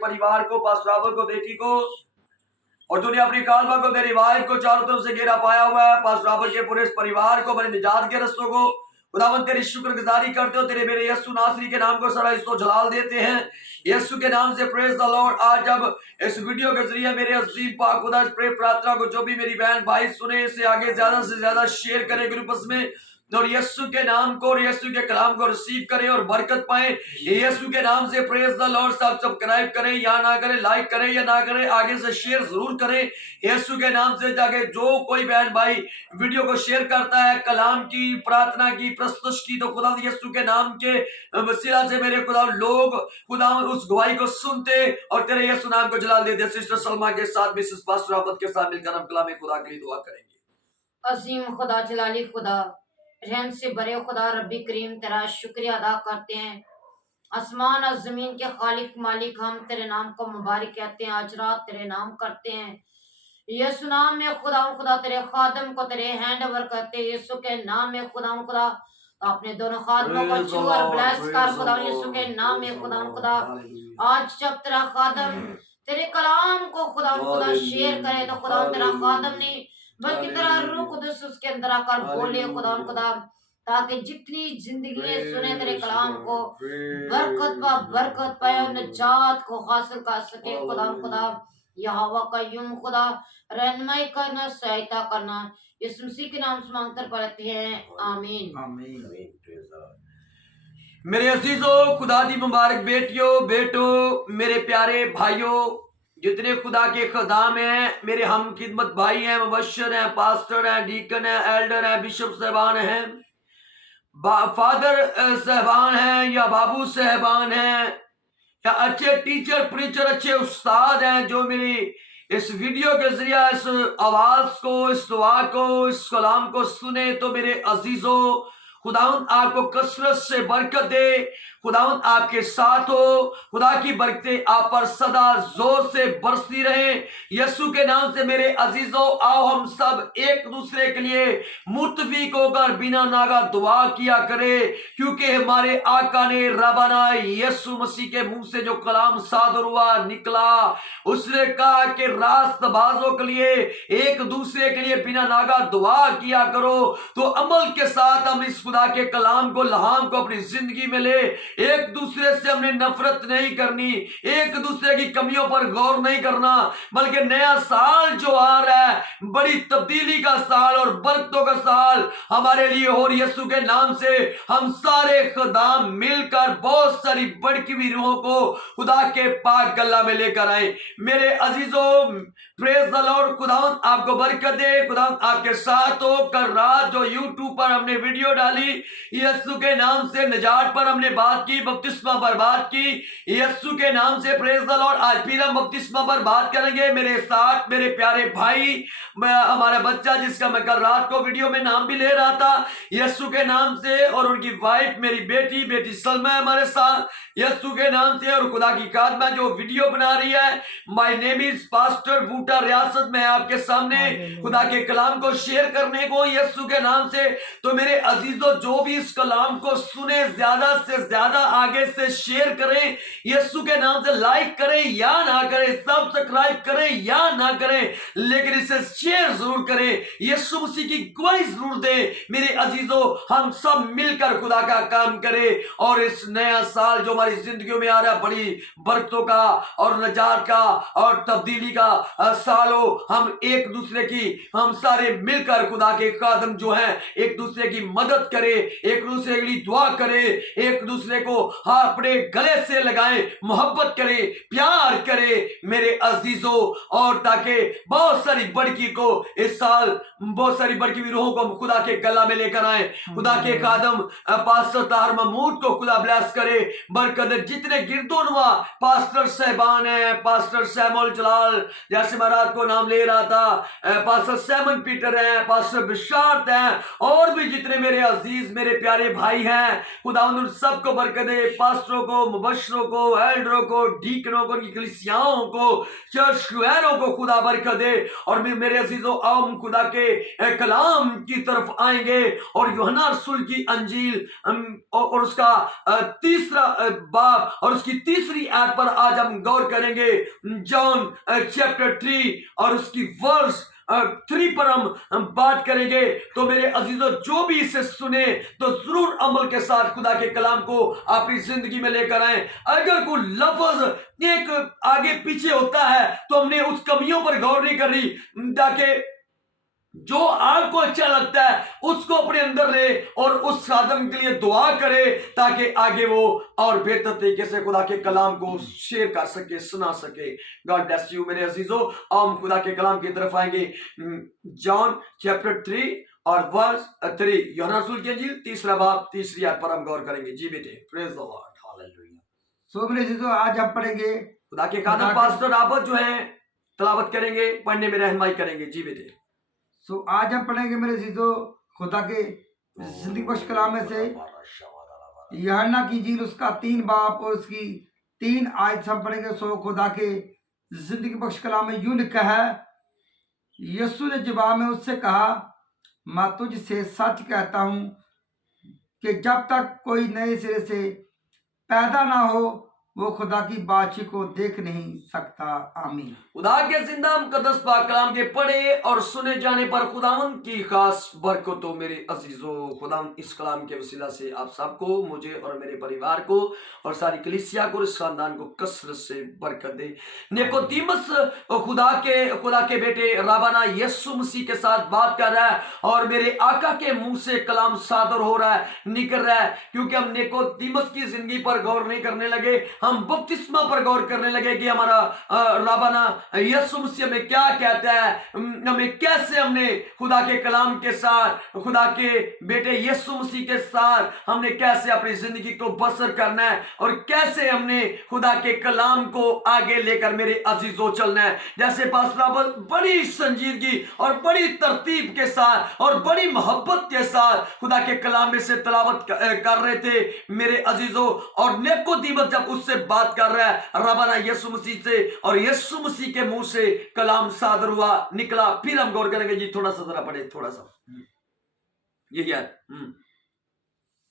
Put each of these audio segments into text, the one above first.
परिवार को, pastor Robert को, बेटी को, और तूने अपनी कालबा को, मेरी वाइफ को चारों तरफ से घेरा पाया हुआ है। पास्टर रॉबर्ट के पूरे इस परिवार को, मेरे निजात के रस्तों को खुदावंद तेरी शुक्रगुजारी करते हो, तेरे मेरे यीशु नासरी के नाम को सारा इसको जलाल देते हैं यीशु के नाम से। Praise the Lord. आज जब इस वीडियो के जरिए मेरे अजीम पाक खुदा प्रेम प्रार्थना को जो भी मेरी बहन भाई सुने, इसे आगे ज्यादा से ज्यादा शेयर करें ग्रुप्स में, और यीशु के नाम को और यीशु के कलाम को रिसीव करें और बरकत पाएं यीशु के नाम से। Praise the Lord. सब्सक्राइब करें या ना करें, लाइक करें या ना करें, आगे से शेयर जरूर करें यीशु के नाम से, जाके जो कोई बहन भाई वीडियो को शेयर करता है कलाम की, प्रार्थना की, प्रस्तुत की, तो खुदा यीशु के नाम के वसीला से मेरे खुदा लोग खुदा उस गवाही को सुनते और तेरे यीशु नाम को जलाल देते। सिस्टर सलमा के साथ मिसेस पास्टर रॉबर्ट के साथ मिलकर हम कलाम खुदा के लिए दुआ करेंगे। अजीम खुदा, जलाली खुदा, रहम से बरे खुदा, रब्बी करीम तेरा शुक्रिया अदा करते हैं। आसमान और जमीन के खालिक मालिक, हम तेरे नाम को मुबारक कहते हैं, आज रात तेरे नाम करते हैं यीशु नाम में। खुदा तेरे खादम को तेरे हैंड ओवर करते हैं यीशु के नाम में। खुदा अपने दोनों खादमों को छू और ब्लेस कर खुदा यीशु के नाम में। खुदा आज जब तेरा खादम तेरे कलाम को खुदा शेयर करे तो खुदा तेरा खादम नहीं बल्कि तेरा रूह कुदस उसके अंदर आकर बोले खुदा, ताकि जितनी जिंदगी सुने तेरे कलाम को बरकत पाए और निजात को हासिल कर सके। खुदा यहोवा कय्यूम खुदा रहनुमाई करना, सहायता करना, यीशु मसीह के नाम से मांगकर पढ़ते हैं, आमीन। मेरे अजीजों, खुदा दी मुबारक बेटियों, बेटों, मेरे प्यारे भाइयों, जितने खुदा के खदाम हैं, मेरे हम खिदमत भाई हैं, मुबशर हैं, पास्टर हैं, डीकन हैं, एल्डर हैं, बिशप साहबान हैं, फादर साहबान हैं या बाबू साहबान हैं, या अच्छे टीचर प्रीचर, अच्छे उस्ताद हैं, जो मेरी इस वीडियो के जरिए इस आवाज को, इस दुआ को, इस कलाम को सुने, तो मेरे अजीजों खुदावंद आपको कसरत से बरकत दे, खुदावंद आपके साथ हो, खुदा की बरकतें आप पर सदा जोर से बरसती रहे यीशु के नाम से। मेरे अजीजों, आओ हम सब एक दूसरे के लिए मुत्तफिक होकर बिना नागा दुआ किया करे, क्योंकि हमारे आका ने रबाना यीशु मसीह के मुंह से जो कलाम सादर हुआ निकला, उसने कहा कि रास्तबाजों के लिए एक दूसरे के लिए बिना नागा दुआ किया करो। तो अमल के साथ हम इस खुदा के कलाम को, लहाम को अपनी जिंदगी में ले। एक दूसरे से हमने नफरत नहीं करनी, एक दूसरे की कमियों पर गौर नहीं करना, बल्कि नया साल जो आ रहा है, बड़ी तब्दीली का साल और बरकतों का साल हमारे लिए हो। और यीशु के नाम से हम सारे खुदाम मिलकर बहुत सारी बड़की हुई रूहों को खुदा के पाक गल्ला में लेकर आए। मेरे अजीजों, प्रेज द लॉर्ड। खुदावंद आपको बरकत दे, खुदावंद आपके साथ हो। कल रात जो यूट्यूब पर हमने वीडियो डाली यीशु के नाम से, निजात पर हमने बात की, बपतिस्मा पर बात की यीशु के नाम से, प्रेज द लॉर्ड। आज फिर हम बपतिस्मा पर बात करेंगे। मेरे साथ मेरे प्यारे भाई, हमारा बच्चा जिसका मैं कल रात को वीडियो में नाम भी ले रहा था यीशु के नाम से, और उनकी वाइफ मेरी बेटी सलमा हमारे साथ यीशु के नाम से, और खुदा की खादमा जो वीडियो बना रही है। माय नेम इज पास्टर बूटा रियासत में आपके सामने खुदा के कलाम को शेयर करने को यीशु के नाम से। तो मेरे अजीजों, जो भी इस कलाम को सुने ज्यादा से ज्यादा आगे से शेयर करें यीशु के नाम से, लाइक करें या ना करें, सब्सक्राइब करें या ना करें, लेकिन इसे शेयर जरूर करें, यीशु मसीह की गवाही जरूर दें। मेरे अजीजों, हम सब मिलकर खुदा का काम करें और इस नया साल जो हमारी जिंदगी में आ रहा है, बड़ी बरकतों का और नजात का और तब्दीली का साल हो। हम एक दूसरे की, हम सारे मिलकर खुदा के खादम जो हैं, एक दूसरे की मदद करें, एक दूसरे के लिए दुआ करें, एक दूसरे को अपने गले से लगाएं, मोहब्बत करें, प्यार करें मेरे अजीजों, और ताकि बहुत सारी बड़की को इस साल, बहुत सारी बड़की रूहों को खुदा के गला में लेकर आए। खुदा के खादम पास्टर ताहर महमूद को खुदा ब्लेस करे, बरकत। जितने गिरदोनवा पास्टर साहबान हैं, पास्टर सैमुअल जलाल जैसे मैं रात को नाम ले रहा था, पास्टर सैमन पीटर हैं, पास्टर बिशारत हैं, और भी जितने मेरे अजीज मेरे प्यारे भाई हैं, खुदा उन सबको बरकत बरकत दे, पास्टरों को, मुबशरों को, एल्डरों को, डीकनों को, उनकी कलीसियाओं को, चर्च स्क्वायरों को खुदा बरकत दे। और मेरे अजीजों, हम खुदा के कलाम की तरफ आएंगे और यूहन्ना रसूल की अंजील और उसका तीसरा बाब और उसकी तीसरी आयत पर आज हम गौर करेंगे। जॉन चैप्टर 3 और उसकी वर्स 3 पर हम बात करेंगे। तो मेरे अजीजों, जो भी इसे सुने तो जरूर अमल के साथ खुदा के कलाम को अपनी जिंदगी में लेकर आए। अगर कोई लफ्ज एक आगे पीछे होता है तो हमने उस कमियों पर गौर नहीं करी, ताकि जो आपको अच्छा लगता है उसको अपने अंदर ले और उस साधन के लिए दुआ करे, ताकि आगे वो और बेहतर तरीके से खुदा के कलाम को शेयर कर सके, सुना सके। गॉड ब्लेस यू मेरे अजीजों। हम खुदा के कलाम की तरफ आएंगे। जॉन चैप्टर 3 और वर्स 3, यूहन्ना रसूल की अंजील तीसरा बाब तीसरी आयत पर हम गौर करेंगे। जी बेटे, प्रेज द लॉर्ड, हालेलुया। सो मेरे अजीजों, आज हम पढ़ेंगे खुदा के खादम पास्टर आबद जो है तलावत करेंगे, पढ़ने में रहनुमाई करेंगे। जी बेटे। सो आज हम पढ़ेंगे मेरे अजीजों खुदा के जिंदगी बख्श कलाम में से यूहन्ना की इंजील उसका 3 बाब और उसकी 3 आयत हम पढ़ेंगे। सो खुदा के जिंदगी बख्श कलाम में यूं लिखा है, यीशु ने जवाब में उससे कहा, मैं तुझसे सच कहता हूं कि जब तक कोई नए सिरे से पैदा ना हो वो खुदा की बादशाही को देख नहीं सकता। आमीन। खुदा के जिंदा मुकद्दस पाक कलाम के पढ़े और सुने जाने पर खुदावन की खास बरकत हो। मेरे अजीजों, खुदावन इस कलाम के वसीला से आप सबको, मुझे और मेरे परिवार को और सारी कलीसिया को, इस खानदान को कसरत से बरकत दे। निकोदेमुस खुदा के बेटे राबाना यीशु मसीह के साथ बात कर रहा है और मेरे आका के मुंह से कलाम सादर हो रहा है, निकल रहा है, क्योंकि हम निकोदेमुस की जिंदगी पर गौर नहीं करने लगे, हम बपतिस्मा पर गौर करने लगे कि हमारा राबाना यीशु मसीह में क्या कहता है, हमें कैसे हमने खुदा के कलाम के साथ, खुदा के बेटे यीशु मसीह के साथ हमने कैसे अपनी जिंदगी को बसर करना है और कैसे हमने खुदा के कलाम को आगे लेकर मेरे अजीजों चलना है। जैसे पास्टर बड़ी संजीदगी और बड़ी तरतीब के साथ और बड़ी मोहब्बत के साथ खुदा के कलाम में से तलावत कर रहे थे मेरे अजीजों, और निकोदेमुस जब उससे बात कर रहा है रबाना यीशु मसीह से, और यीशु मसीह के मुंह से कलाम सादर हुआ, निकला। फिर हम गौर करेंगे। जी थोड़ा सा जरा पढ़े, थोड़ा सा यही है।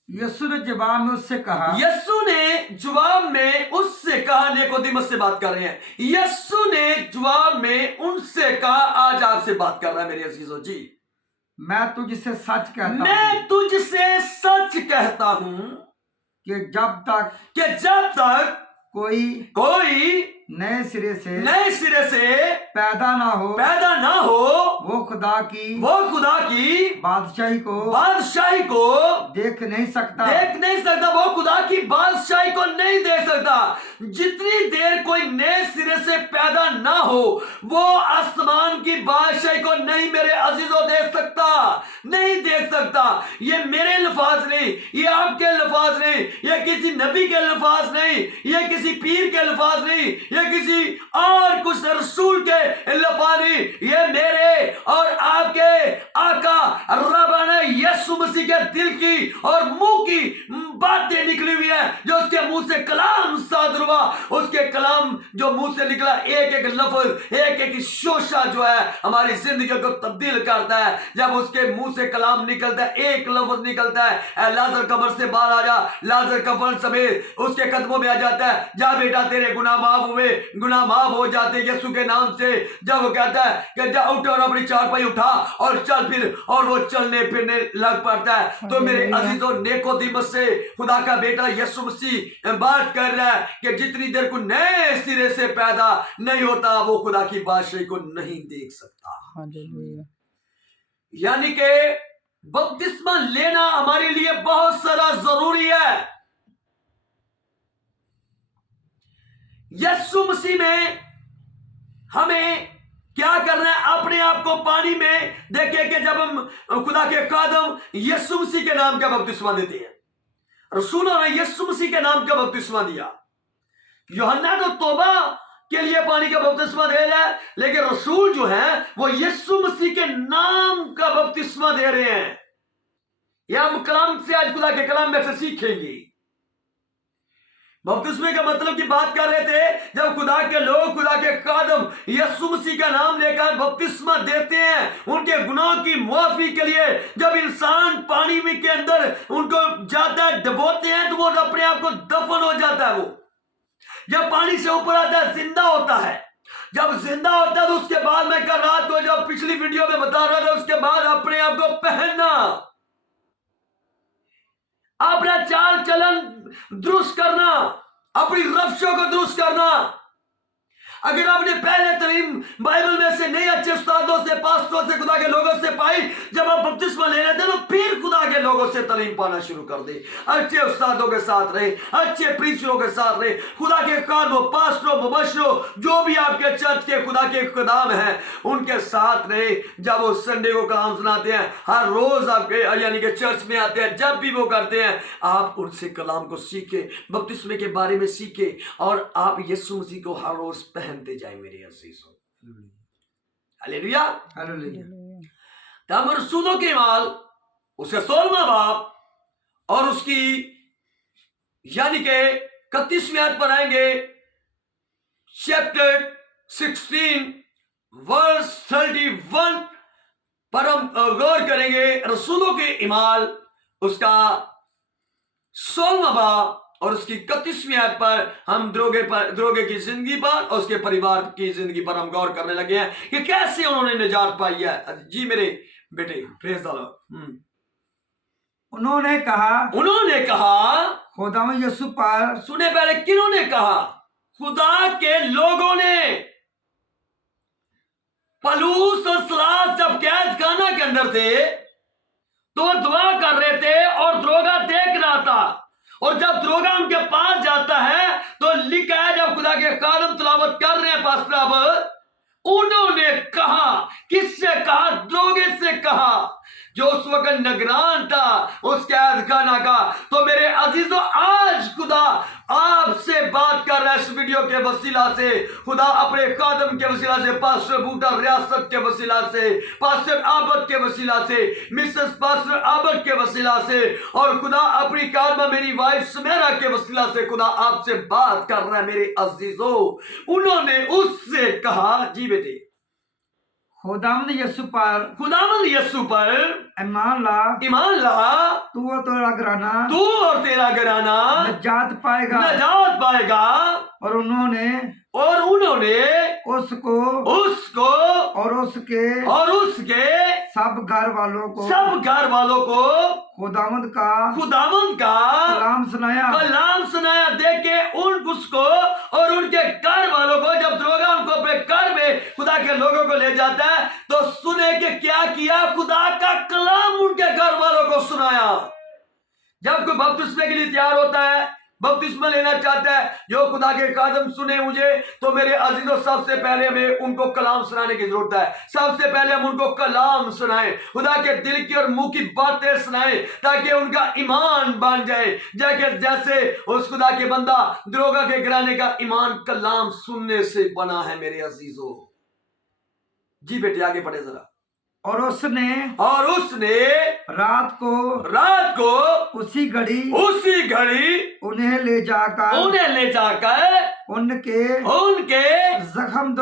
यीशु ने जवाब में उससे कहा, यीशु ने जवाब में उससे कहा, निकोदेमुस से बात कर रहे हैं, यीशु ने जवाब में उनसे कहा, आज आपसे बात कर रहा है मेरे अजीजों। जी मैं तुझसे सच कहता हूं, मैं तुझसे सच कहता हूं कि जब तक कोई नए सिरे से पैदा ना हो वो खुदा की बादशाही को देख नहीं सकता। वो खुदा की बादशाही को नहीं देख सकता। जितनी देर कोई नए सिरे से पैदा ना हो वो आसमान की बादशाही को नहीं मेरे अजीजों देख सकता। ये मेरे लफाज नहीं, ये आपके लफाज नहीं, ये किसी नबी के लफाज नहीं, ये किसी पीर के लफाज नहीं, ये किसी और कुछ रसूल के लफाज नहीं, ये मेरे और आपके आका रबाना यीशु मसीह के दिल की और मुंह की बातें निकली हुई है, जो उसके मुंह से कलाम सादर हुआ। उसके कलाम जो मुंह से निकला, एक एक लफ्ज, एक एक शोशा जो है हमारी जिंदगी को तब्दील करता है। जब उसके मुंह से कलाम निकलता है, एक लफ्ज निकलता है, लाजर कब्र से बाहर आ जा, लाजर कफन समेत उसके कदमों में आ जाता है, जा बेटा तेरे गुनाह माफ हुए, गुनाह माफ हो जाते यीशु के नाम से। जब वो कहता है कि जा उठ और अपनी चारपाई उठा और चल फिर, और वो चलने फिरने लग पड़ता है। तो मेरे अजीजों, निकोदेमुस से खुदा का बेटा यीशु मसीह बात कर रहा है कि जितनी देर को नए सिरे से पैदा नहीं होता वो खुदा की बादशाही को नहीं देख सकता। यानी कि बपतिस्मा लेना हमारे लिए बहुत सारा जरूरी है। यीशु मसीह में हमें क्या करना है, अपने आप को पानी में देखिए कि जब हम खुदा के कदम यीशु मसीह के नाम का बपतिस्मा देते हैं, रसूलों ने यीशु मसीह के नाम का बपतिस्मा दिया। यूहन्ना तो तौबा के लिए पानी का बपतिस्मा दे रहा है, लेकिन रसूल जो है वो यीशु मसीह के नाम का बपतिस्मा दे रहे हैं। यह हम कलाम से, आज खुदा के कलाम में से सीखेंगे। बपतिस्मे का मतलब की बात कर रहे थे, जब खुदा के लोग, खुदा के खादम यीशु मसीह का नाम लेकर बपतिस्मा देते हैं उनके गुनाहों की मुआफी के लिए, जब इंसान पानी में के अंदर उनको जाता है, डुबोते हैं, तो वो अपने आप को दफन हो जाता है। वो जब पानी से ऊपर आता है जिंदा होता है। जब जिंदा होता है तो उसके बाद मैं कल रात को जब पिछली वीडियो में बता रहा था, उसके बाद अपने आप को पहनना, अपना चाल चलन दुरुस्त करना, अपनी रफ्शों को दुरुस्त करना। अगर आपने पहले तालीम बाइबल में से नहीं अच्छे उस्तादों से, पास्टरों से, खुदा के लोगों से पाई, जब आप बपतिस्मा ले रहे थे तो फिर खुदा के लोगों से तालीम पाना शुरू कर दे। अच्छे उस्तादों के साथ रहे, अच्छे प्रीचरों के साथ रहे, खुदा के खादमों, पास्टरों, मुबश्शिरों, जो भी आपके चर्च के खुदा के खुदाम हैं उनके साथ रहे। जब वो संडे को कलाम सुनाते हैं, हर रोज आपके यानी कि चर्च में आते हैं, जब भी वो करते हैं आप उनसे कलाम को सीखे, बपतिस्मे के बारे में सीखे और आप यीशु मसीह को हर रोज पहनते जाए मेरे अजीजों। Hallelujah, hallelujah. तब रसूलों के माल उसका 16वां बाब और उसकी यानी के 31वें आयत पर आएंगे, चैप्टर 16 वर्स 31 पर हम गौर करेंगे। रसूलों के इमाल उसका 16वां बाब और उसकी 31वीं आयत पर हम द्रोगे की जिंदगी पर और उसके परिवार की जिंदगी पर हम गौर करने लगे हैं कि कैसे उन्होंने निजात पाई है। जी मेरे बेटे, प्रेज द लॉर्ड। उन्होंने कहा खुदाम यीशु पर, सुने पहले किन्होंने कहा? खुदा के लोगों ने। पलूस और सलास जब कैद खाना के अंदर थे तो वो दुआ कर रहे थे और द्रोगा देख रहा था, और जब द्रोगा उनके पास जाता है तो लिखा है, जब खुदा के खादम तिलावत कर रहे हैं पास्टर, अब उन्होंने कहा, किससे कहा? द्रोगे से कहा, जो उस वक्त निगरान था उस कैद खाना का। तो मेरे अजीजों, आज खुदा आपसे बात कर रहा है इस वीडियो के वसीला से। खुदा अपने खादम के वसीला से, पास्टर बूटा रियासत के वसीला से, पास्टर आबद के वसीला से, मिसेस पास्टर आबद के वसीला से, और खुदा अपनी खादमा मेरी वाइफ सुमेरा के वसीला से खुदा आपसे बात कर रहा है मेरे अजीजों। उन्होंने उससे कहा, जी बेटे, खुदावंद यीशु पर ईमान ला, तू और तेरा घराना निजात पाएगा। और उन्होंने उसको और उसके सब घर वालों को खुदावंद का कलाम सुनाया। देखे उसको और उनके घर वालों को, जब द्रोगा उनको अपने घर में खुदा के लोगों को ले जाता है तो सुने कि क्या किया, खुदा का कलाम उनके घर वालों को सुनाया। जब कोई बपतिस्मे के लिए तैयार होता है, बपतिस्मा लेना चाहता है, जो खुदा के खादम सुने मुझे, तो मेरे अजीजों सबसे पहले हमें उनको कलाम सुनाने की जरूरत है। सबसे पहले हम उनको कलाम सुनाएं, खुदा के दिल की और मुंह की बातें सुनाएं, ताकि उनका ईमान बन जाए। जैसे उस खुदा के बंदा द्रोगा के घराने का ईमान कलाम सुनने से बना है मेरे अजीजों। जी बेटे, आगे पढ़े जरा। और उसने रात को उसी घड़ी उन्हें ले जाकर उनके जख्म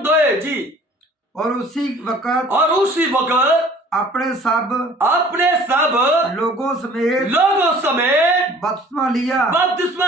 धोए। जी। और उसी वक्त अपने सब लोगों समेत बपतिस्मा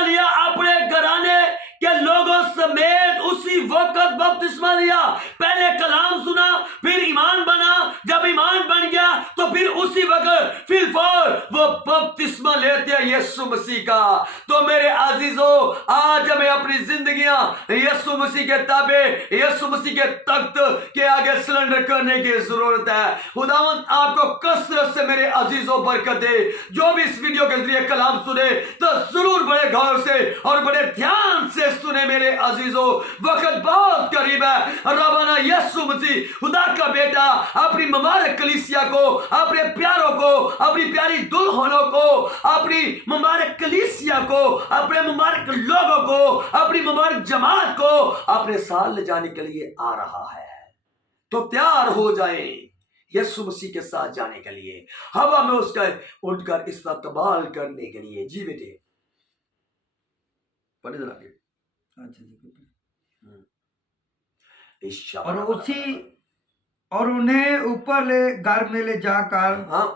लिया। अपने घराने के लोगों समेत उसी वक्त बपतिस्मा लिया। पहले कलाम सुना, फिर ईमान बना। जब ईमान बन गया तो फिर उसी वक्त फिलफौर वो बपतिस्मा लेते हैं यीशु मसीह का। तो मेरे अजीजों, आज हमें अपनी जिंदगियां यीशु मसीह के ताबे, यीशु मसीह के तख्त के आगे सिलेंडर करने की जरूरत है। खुदावंद आपको कसरत से मेरे अजीजों बरकत दे। जो भी इस वीडियो के जरिए कलाम सुने तो जरूर बड़े गौर से और बड़े ध्यान से सुने मेरे अजीजों। वक्त बहुत करीब है। रबाना यीशु मसीह खुदा का बेटा अपनी मुबारक कलीसिया को, अपने प्यारों को, अपनी प्यारी दुल्हनों को, अपनी मुबारक कलीसिया को, अपने मुबारक लोगों को, अपनी मुबारक जमात को अपने साथ ले जाने के लिए आ रहा है। तो तैयार हो जाएं, यीशु मसीह के साथ जाने के लिए, हवा में उसका उठकर इस्तकबाल करने के लिए। जी बेटे पढ़े जरा आगे। अच्छा जी। और उन्हें ऊपर घर में ले जाकर, हाँ,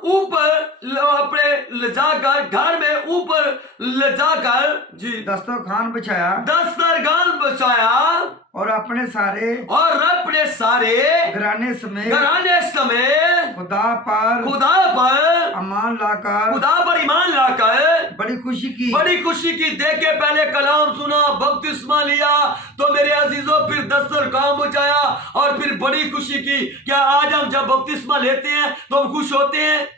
अपने ले जाकर घर में ऊपर ले जाकर जी दस्तरखान बिछाया दस्तरखान बचाया और अपने सारे घराने समेत खुदा पर ईमान लाकर बड़ी खुशी की। देख के पहले कलाम सुना, बपतिस्मा लिया, तो मेरे अजीजों फिर दस्तरखान बचाया और फिर बड़ी खुशी की। क्या आज हम जब बपतिस्मा लेते हैं तो हम खुश होते हैं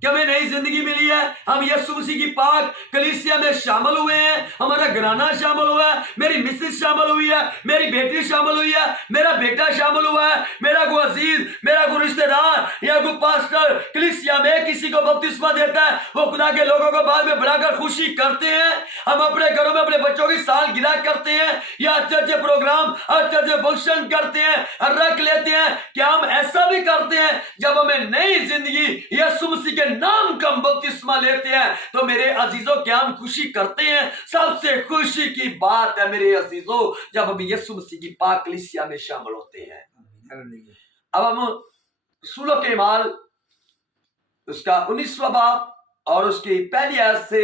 कि हमें नई जिंदगी मिली है? हम यीशु मसीह की पाक कलीसिया में शामिल हुए हैं, हमारा घराना शामिल हुआ है, मेरी मिसेस शामिल हुई है, मेरी बेटी शामिल हुई है, मेरा बेटा शामिल हुआ है, मेरा कोई अजीज, मेरा कोई रिश्तेदार या कोई पास्टर कलीसिया में किसी को बपतिस्मा देता है, वो खुदा के लोगों को बाद में बुलाकर खुशी करते हैं। हम अपने घरों में अपने बच्चों की सालगिरह करते हैं या अच्छे प्रोग्राम, अच्छे फंक्शन करते हैं, रख लेते हैं। क्या हम ऐसा भी करते हैं जब हमें नई जिंदगी यीशु मसीह के नाम का बपतिस्मा लेते हैं तो मेरे अजीजों क्या हम खुशी करते हैं? सबसे खुशी की बात है मेरे अजीजों जब हम यीशु मसीह की पाक कलीसिया में शामिल होते हैं। अब हम सूरह के माल उसका 19वां बाब और उसकी पहली आयत से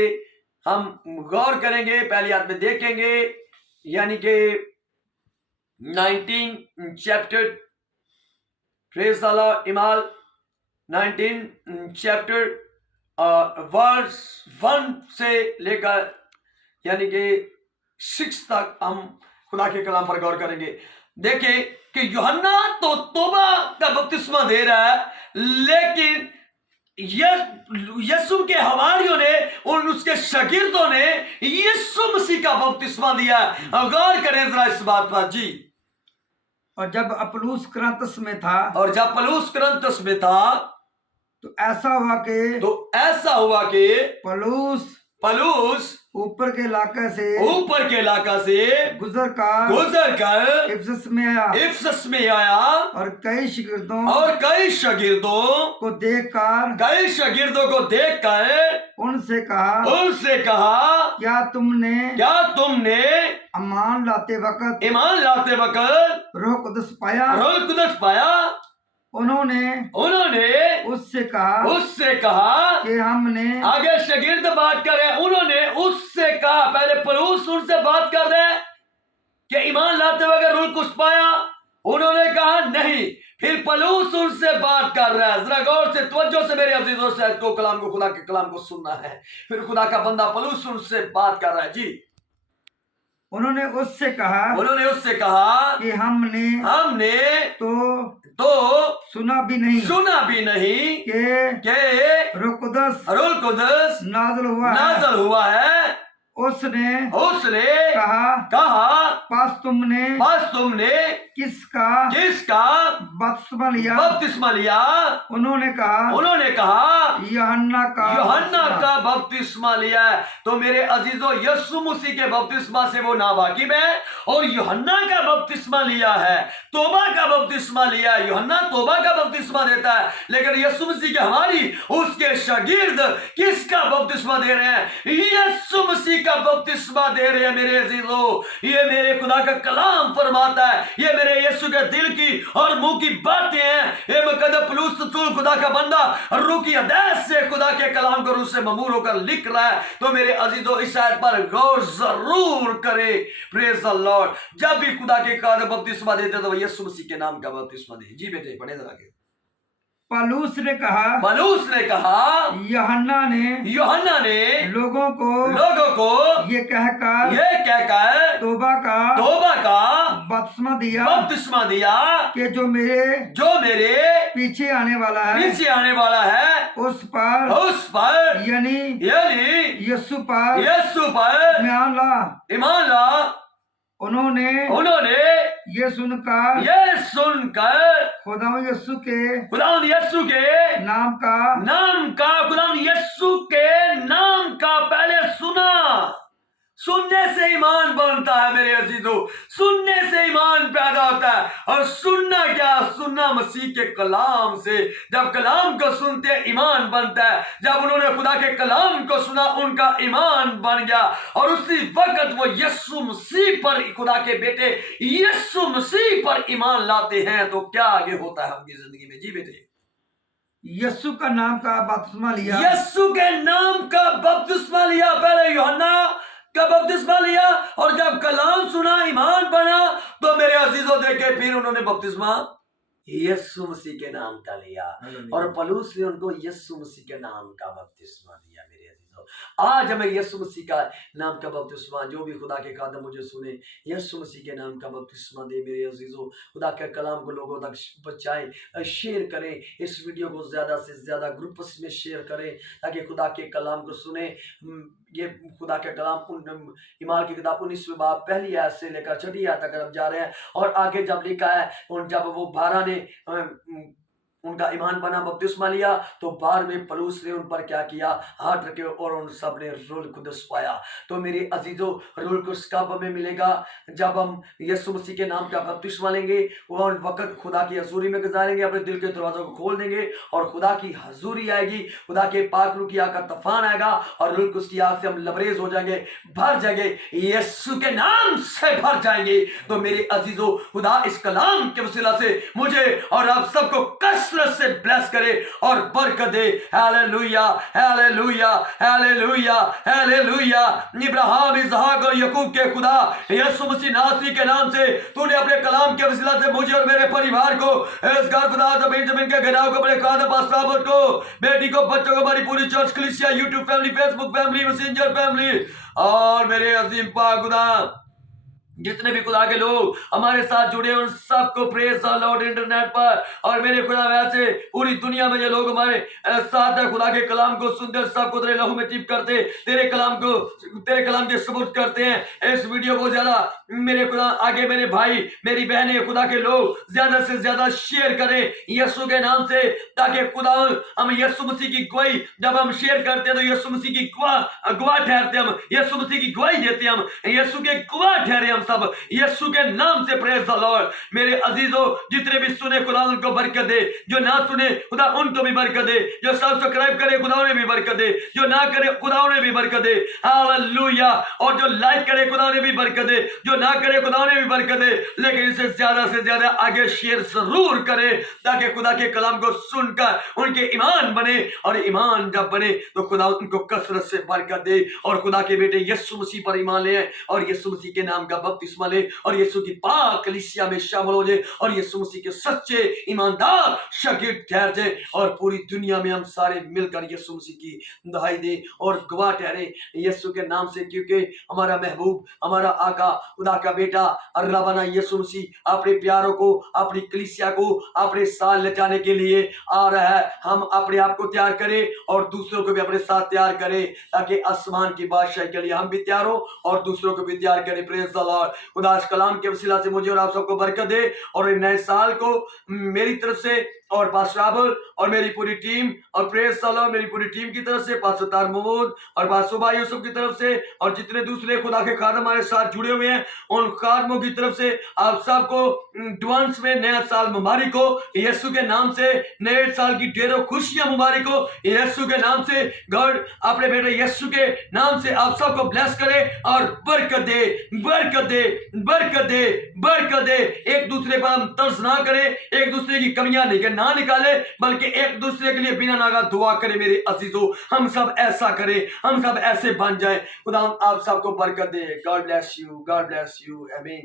हम गौर करेंगे, पहली आयत में देखेंगे, यानी कि 19 चैप्टर, प्रेज द लॉर्ड, इमाल 19 चैप्टर वर्स 1 से लेकर यानी कि 6 तक हम खुदा के कलाम पर गौर करेंगे। देखिए कि यूहन्ना तो तौबा का बपतिस्मा दे रहा है, लेकिन यीशु के हवारियों ने और उसके शागिर्दों ने यीशु मसीह का बपतिस्मा दिया। गौर करें जरा इस बात पर जी। और जब अपुल्लोस करंतस में था तो ऐसा हुआ कि पौलुस ऊपर के इलाका से गुजर कर इफिसस में आया और कई शागिर्दों को देखकर उनसे कहा क्या तुमने ईमान लाते वक्त रूह कुदस पाया? उन्होंने उससे कहा कि हमने, आगे शागिर्द बात कर रहे हैं, उन्होंने उससे कहा, पहले पौलुस उनसे बात कर रहे हैं कि ईमान लाते वक्त रूह कुदस पाया, उन्होंने कहा नहीं, फिर पौलुस उनसे बात कर रहा है। जरा गौर से तवज्जो से मेरे अजीजों से खुदा के कलाम को सुनना है। फिर खुदा का बंदा पौलुस उनसे बात कर रहा है जी। उन्होंने उससे कहा कि हमने तो सुना भी नहीं कि रूह कुदस नाज़िल हुआ है। उसने कहा पास तुमने किसका बपतिस्मा लिया? उन्होंने कहा यूहन्ना का बपतिस्मा लिया है। तो मेरे अजीजों यीशु मसीह के बपतिस्मा से वो नावाकिफ है और यूहन्ना का बपतिस्मा लिया है, तौबा का बपतिस्मा लिया है। यूहन्ना तौबा का बपतिस्मा देता है, लेकिन यीशु मसीह के हमारी उसके शागिर्द किसका बपतिस्मा दे रहे हैं? यीशु मसीह का बपतिस्मा दे रहे हैं मेरे अजीजों। ये मेरे खुदा का कलाम फरमाता है, ये मेरे यीशु के दिल की और मुंह की बातें हैं। ये मुकद्दस पौलुस रसूल खुदा का बंदा रूह की हदायत से खुदा के कलाम को रूह से ममूर होकर लिख रहा है। तो मेरे अजीजों इस आयत पर गौर जरूर करें। Praise the Lord. जब भी खुदा के काद बपतिस्मा देते तो यीशु मसीह के नाम का बपतिस्मा दे। जी बेटे पढ़े जरा के। पौलुस ने कहा यूहन्ना ने लोगों को ये कहकर तौबा का बपतिस्मा दिया कि जो मेरे पीछे आने वाला है उस पर यानी यीशु पर ईमान ला। उन्होंने ये सुनकर खुदा यीशु के नाम का पहले सुना। सुनने से ईमान बनता है मेरे अजीजों, सुनने से ईमान पैदा होता है। और सुनना क्या? सुनना मसीह के कलाम से। जब कलाम को सुनते हैं ईमान बनता है। जब उन्होंने खुदा के कलाम को सुना उनका ईमान बन गया और उसी वक्त वो यीशु मसीह पर, खुदा के बेटे यीशु मसीह पर ईमान लाते हैं। तो क्या आगे होता है उनकी जिंदगी में? जी बेटे, यीशु का नाम का बपतिस्मा लिया, यीशु के नाम का बपतिस्मा लिया। पहले यूहन्ना का बपतिस्मा लिया और जब कलाम सुना ईमान बना। तो मेरे अजीजों देखे फिर उन्होंने बपतिस्मा यीशु मसीह के नाम का लिया और पौलुस ने उनको यीशु मसीह के नाम का बपतिस्मा दिया। मेरे अजीजों, आज हमें यीशु मसीह का नाम का बपतिस्मा, जो भी खुदा के खादम मुझे सुने, यीशु मसीह के नाम का बपतिस्मा दे। मेरे अजीजों, खुदा के कलाम को लोगों तक पहुंचाएं, शेयर करें, इस वीडियो को ज़्यादा से ज़्यादा ग्रुप्स में शेयर करें ताकि खुदा के कलाम को सुने। ये खुदा के कलाम ईमाल की किताब 19वें बाब पहली आयत से लेकर 6ठी आयत तक हम जा रहे हैं। और आगे जब लिखा है, और जब वो 12 ने उनका ईमान बना, बपतिस्मा लिया, तो बाद में पौलुस ने उन पर क्या किया? हाथ रखे और उन सब ने रूह कुदस पाया। तो मेरे अजीजों, रूह कुदस कब हमें मिलेगा? जब हम यीशु मसीह के नाम का बपतिस्मा लेंगे और वक्त खुदा की हजूरी में गुजारेंगे, अपने दिल के दरवाजों को खोल देंगे और खुदा की हजूरी आएगी, खुदा के पाक रूह की आग का तूफान आएगा और रूह कुदस की आग से हम लबरेज हो जाएंगे, भर जाएंगे, यीशु के नाम से भर जाएंगे। तो मेरे अजीजों, खुदा इस कलाम के वसीला से मुझे और आप सबको कसरत से ब्लेस करे और बरकत दे। Hallelujah, hallelujah, hallelujah, hallelujah. Ibrahim, Ishaq और याकूब के खुदा यीशु मसीह नासरी के नाम से तूने अपने कलाम के वसीला से मुझे और मेरे परिवार को, इस घर खुदा जमीन के घराव को, अपने खादम पास्टर को, बेटी को, बच्चों को, हमारी पूरी चर्च कलीसिया, YouTube family, Facebook family, messenger family और मेरे अजीम पाक खुदा जितने भी खुदा के लोग हमारे साथ जुड़े उन सबको प्रेज द लॉर्ड इंटरनेट पर। और मेरे खुदा वैसे पूरी दुनिया में जो लोग हमारे साथ है, खुदा के कलाम को सुनते, सबको तेरे लहू में चिप करते, तेरे कलाम के सबूत करते हैं। इस वीडियो को ज्यादा मेरे खुदा आगे मेरे भाई मेरी बहनें, खुदा के लोग ज्यादा से ज्यादा शेयर करें यीशु के नाम से, ताकि खुदा हम यीशु मसीह की गवाही जब हम शेयर करते हैं तो यीशु मसीह की गवाह ठहरते, हम यीशु मसीह की गवाही देते, हम यीशु के गवाह ठहरे हम सब यीशु के नाम से। Praise the Lord. मेरे अजीजों, जितने भी सुने खुदा उनको बरकत दे, जो ना सुने खुदा उनको भी बरकत दे, जो सब्सक्राइब करे खुदा उन्हें भी बरकत दे, जो ना करे खुदा उन्हें भी बरकत दे। हालेलुया। और जो लाइक करे खुदा उन्हें भी बरकत दे, जो ना करे खुदा उन्हें भी बरकत दे। लेकिन इसे ज्यादा से ज्यादा आगे शेयर जरूर करे ताकि खुदा के कलाम को सुनकर उनके ईमान बने, और ईमान जब बने तो खुदा उनको कसरत से बरकत दे और खुदा के बेटे यीशु मसीह पर ईमान ले और यीशु मसीह के नाम का बपतिस्मा ले और यीशु की पाक कलीसिया में शामिल हो जाए और यीशु मसीह के सच्चे ईमानदार शागिर्द ठहर जाए और पूरी दुनिया में हम सारे मिलकर यीशु मसीह की दुहाई दें और गवाह ठहरे यीशु के नाम से। क्योंकि हमारा महबूब, हमारा आका, खुदा का बेटा अल्लाह बना यीशु मसीह अपने प्यारों को, अपनी कलीसिया को अपने साथ ले जाने के लिए आ रहा है। हम अपने आप को तैयार करें और दूसरों को भी अपने साथ तैयार करें ताकि आसमान की बादशाही के लिए हम भी तैयार हो और दूसरों को भी तैयार करें। Praise the Lord. खुदा इस कलाम के वसीला से मुझे और आप सबको बरकत दे और नए साल को मेरी तरफ से और पास्टर राबल और मेरी पूरी टीम और प्रेज द लॉर्ड मेरी पूरी टीम की तरफ से, पास्टर तार महमूद और पास्टर भाई यूसुफ की तरफ से और जितने दूसरे खुदा के खादम हमारे साथ जुड़े हुए हैं उन खादमों की तरफ से आप सबको एडवांस में नया साल मुबारक हो यीशु के नाम से। नए साल की ढेरों खुशियां मुबारक हो यीशु के नाम से। गॉड अपने बेटे यीशु के नाम से आप सबको ब्लेस करे और बरकत दे, बरकत दे, बरकत दे, बरकत दे। एक दूसरे पर हम तर्स ना करें, एक दूसरे की कमियां ना निकाले, बल्कि एक दूसरे के लिए बिना नागा दुआ करें। मेरे अजीजों, हम सब ऐसा करें, हम सब ऐसे बन जाएं। खुदा आप सबको बरकत दे। God bless you, God bless you, आमीन।